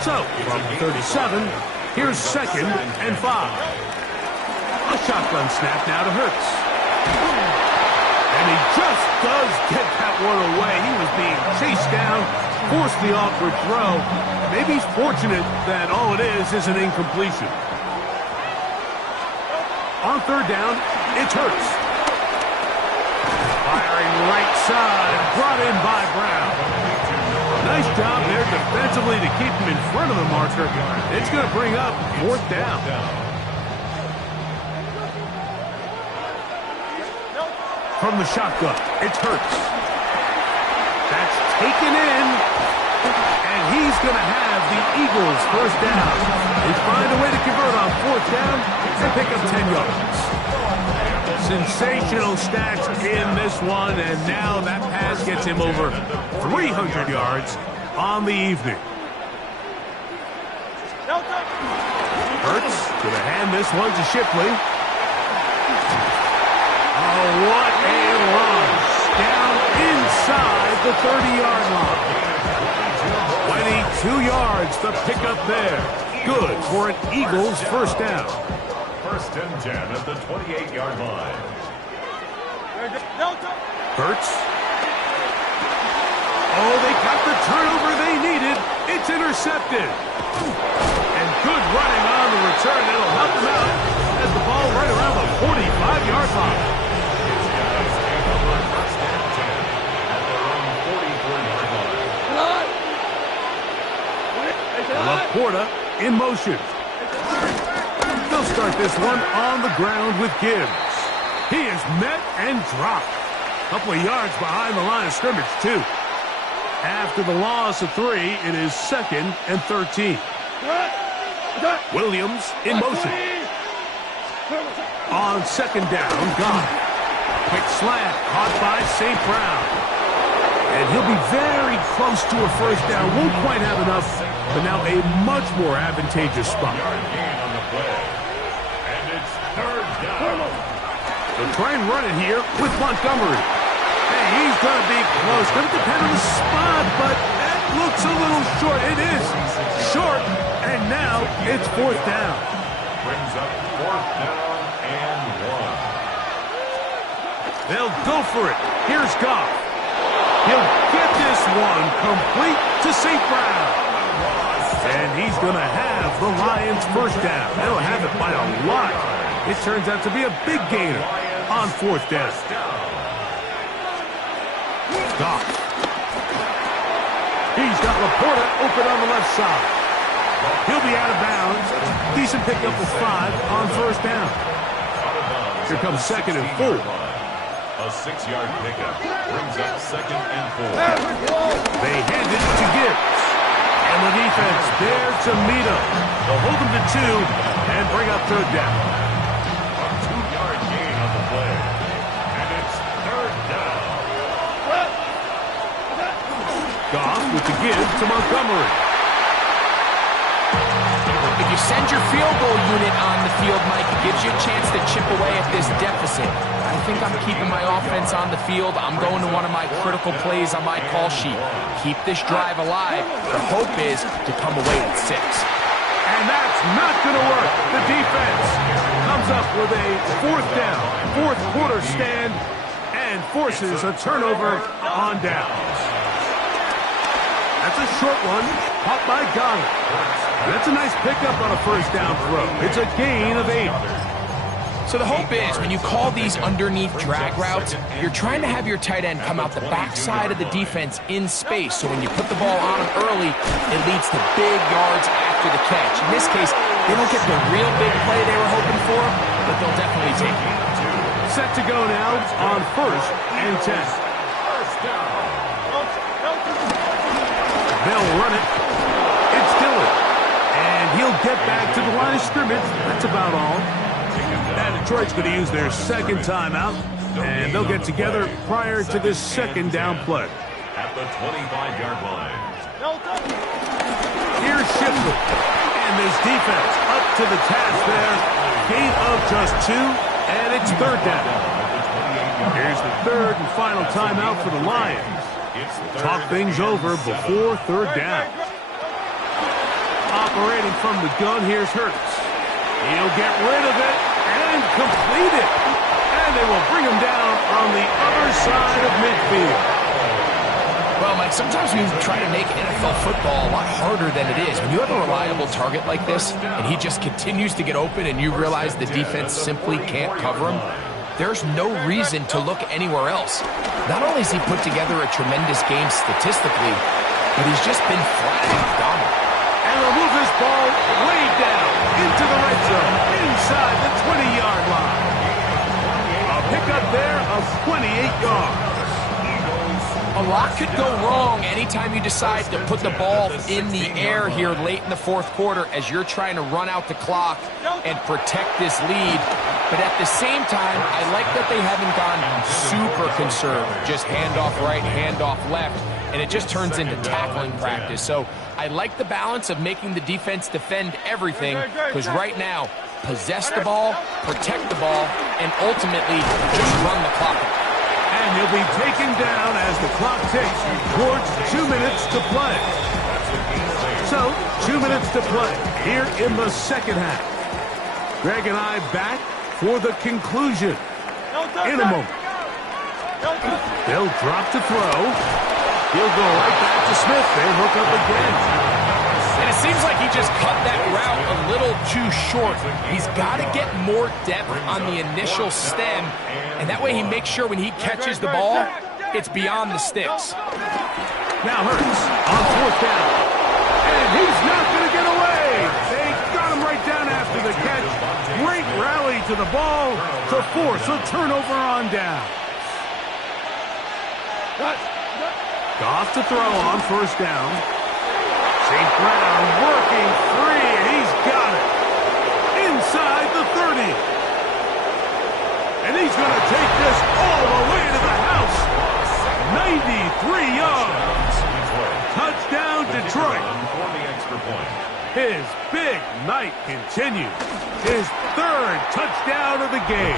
So, from 37, here's 2nd and 5. A shotgun snap now to Hurts. And he just does get that one away. He was being chased down, forced the awkward throw. Maybe he's fortunate that all it is an incompletion. On 3rd down, it's Hurts. Firing right side, brought in by Brown. Nice job there defensively to keep him in front of the marker. It's going to bring up 4th down. from the shotgun. It's Hurts. That's taken in. And he's going to have the Eagles first down. They find a way to convert on fourth down and pick up 10 yards. Sensational stats in this one, and now that pass gets him over 300 yards on the evening. Hurts going to hand this one to Shipley. Oh, what a run. Down inside the 30-yard line. 22 yards to pick up there. Good for an Eagles first down. First and 10 at the 28-yard line. Hurts. Oh, they got the turnover they needed. It's intercepted. And good running on the return. It'll help them out as the ball right around the 45-yard line. First and 10 at their own 44-yard line. Laporta in motion. They'll start this one on the ground with Gibbs. He is met and dropped. A couple of yards behind the line of scrimmage, too. After the loss of 3, it is 2nd and 13. Williams in motion. On 2nd down, Goff. Quick slant, caught by St. Brown. And he'll be very close to a first down. Won't quite have enough, but now a much more advantageous spot. And it's third down. They'll try and run it here with Montgomery. Hey, he's going to be close. Going to depend on the spot, but that looks a little short. It is short, and now it's fourth down. Brings up fourth down and 1. They'll go for it. Here's Goff. He'll get this one complete to St. Brown. And he's going to have the Lions first down. They'll have it by a lot. It turns out to be a big gainer on fourth down. Goff. He's got Laporta open on the left side. He'll be out of bounds. Decent pickup of 5 on first down. Here comes 2nd and 4. A 6-yard pickup brings up 2nd and 4. They hand it to Gibbs. And the defense there to meet him. They'll hold him to 2 and bring up third down. A 2-yard gain on the play. And it's third down. Goff with the give to Montgomery. If you send your field goal unit on the field, Mike, it gives you a chance to chip away at this deficit. I think I'm keeping my offense on the field. I'm going to one of my critical plays on my call sheet. Keep this drive alive. The hope is to come away with 6. And that's not going to work. The defense comes up with a fourth down, fourth quarter stand, and forces a turnover on downs. That's a short one, caught by Ghana. That's a nice pickup on a first down throw. It's a gain of 8. So the hope is when you call these underneath drag routes, you're trying to have your tight end come out the backside of the defense in space. So when you put the ball on him early, it leads to big yards after the catch. In this case, they don't get the real big play they were hoping for, but they'll definitely take it. Set to go now on 1st and 10. They'll run it. It's Dillon. And he'll get back to the line of scrimmage. That's about all. And Detroit's going to use their second timeout. And they'll get together prior to this second down play. At the 25-yard line. Here's Shipley. And this defense up to the task there. Gain of just 2. And it's third down. Here's the third and final timeout for the Lions. Talk things over before third down. Operating from the gun, here's Hurts. He'll get rid of it and complete it. And they will bring him down on the other side of midfield. Well, Mike, sometimes we try to make NFL football a lot harder than it is. When you have a reliable target like this, and he just continues to get open, and you realize the defense simply can't cover him, there's no reason to look anywhere else. Not only has he put together a tremendous game statistically, but he's just been flat-out dominant. And they'll move this ball way down into the red zone, inside the 20-yard line. A pickup there of 28 yards. A lot could go wrong anytime you decide to put the ball in the air here late in the fourth quarter as you're trying to run out the clock and protect this lead. But at the same time, I like that they haven't gone super conservative. Just handoff right, handoff left, and it just turns into tackling practice. So I like the balance of making the defense defend everything, because right now, possess the ball, protect the ball, and ultimately just run the clock. And he'll be taken down as the clock ticks towards 2 minutes to play. So, 2 minutes to play here in the second half. Greg and I back for the conclusion in a moment. They'll drop to throw. He'll go right back to Smith. They hook up again. And it seems like he just cut that route a little too short. He's got to get more depth on the initial stem, and that way he makes sure when he catches the ball, it's beyond the sticks. Now Hurts on fourth down. And he's not going to get away. They got him right down after the catch. Great rally to the ball to force a turnover on down. Goff to throw on first down. St. Brown working free, and he's got it. Inside the 30. And he's going to take this all the way to the house. 93 yards. Touchdown, Detroit. His big night continues. His third touchdown of the game.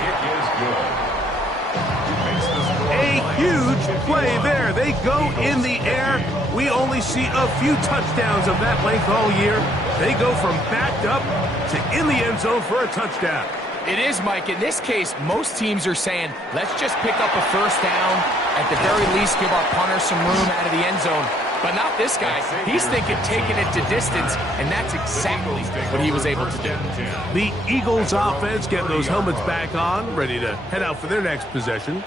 A huge play there. They go in the air. We only see a few touchdowns of that length all year. They go from backed up to in the end zone for a touchdown. It is, Mike. In this case, most teams are saying, let's just pick up a first down. At the very least, give our punter some room out of the end zone. But not this guy. He's thinking taking it to distance, and that's exactly what he was able to do. The Eagles offense getting those helmets back on, ready to head out for their next possession.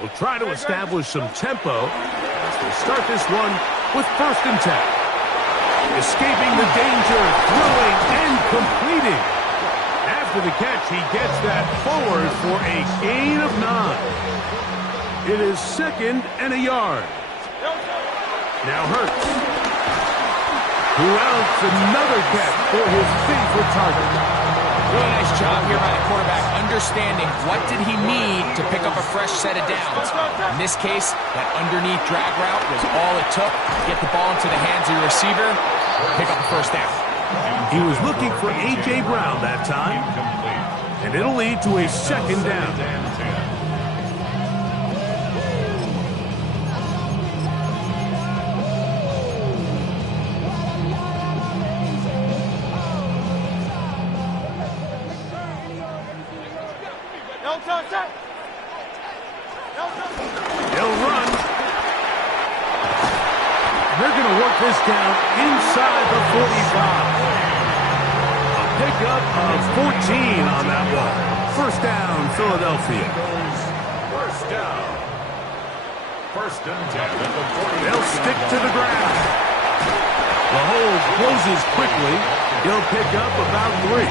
We'll try to establish some tempo as they start this one with 1st and 10. Escaping the danger, throwing and completing. After the catch, he gets that forward for a gain of 9. It is 2nd and a yard. Now Hurts. Who else? Another catch for his favorite target. Really nice job here by the quarterback, understanding what did he need to pick up a fresh set of downs. In this case, that underneath drag route was all it took. Get the ball into the hands of your receiver, pick up a first down. He was looking for A.J. Brown that time, and it'll lead to a 2nd down. They'll run. They're going to work this down inside the 45. A pickup of 14 on that one. First down, Philadelphia. First down. 1st and 10 at the 40. They'll stick to the ground. The hold closes quickly. He'll pick up about 3.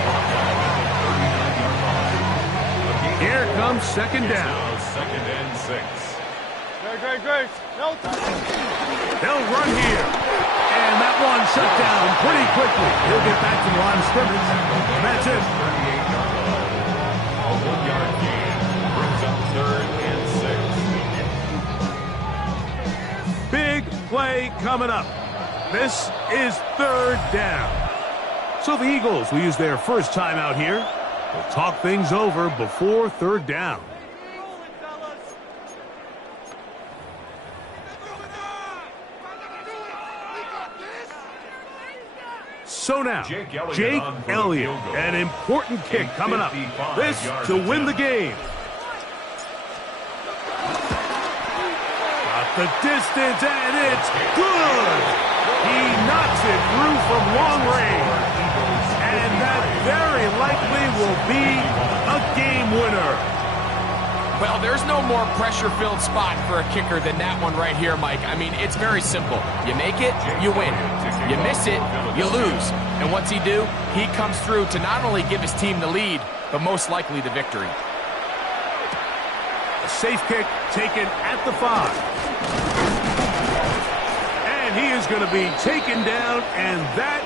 Here comes 2nd down. 2nd and 6. Great. They'll run here. And that one shut down pretty quickly. He'll get back to the line of scrimmage. And that's it. A 1-yard gain brings up 3rd and 6. Big play coming up. This is 3rd down. So the Eagles will use their first time out here. They'll talk things over before 3rd down. So now, Jake Elliott, an important kick coming up. This to win the game. Got the distance, and it's good. He knocks it through from long range. And that very likely will be a game winner. Well, there's no more pressure-filled spot for a kicker than that one right here, Mike. I mean, it's very simple. You make it, you win. You miss it, you lose. And what's he do? He comes through to not only give his team the lead, but most likely the victory. A safe kick taken at the 5. And he is going to be taken down, and that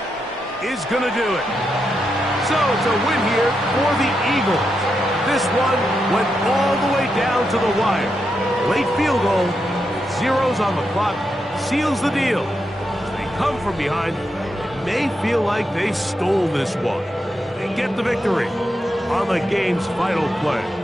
is going to do it. So it's a win here for the Eagles. This one went all the way down to the wire. Late field goal, zeros on the clock, seals the deal. As they come from behind, it may feel like they stole this one. They get the victory on the game's final play.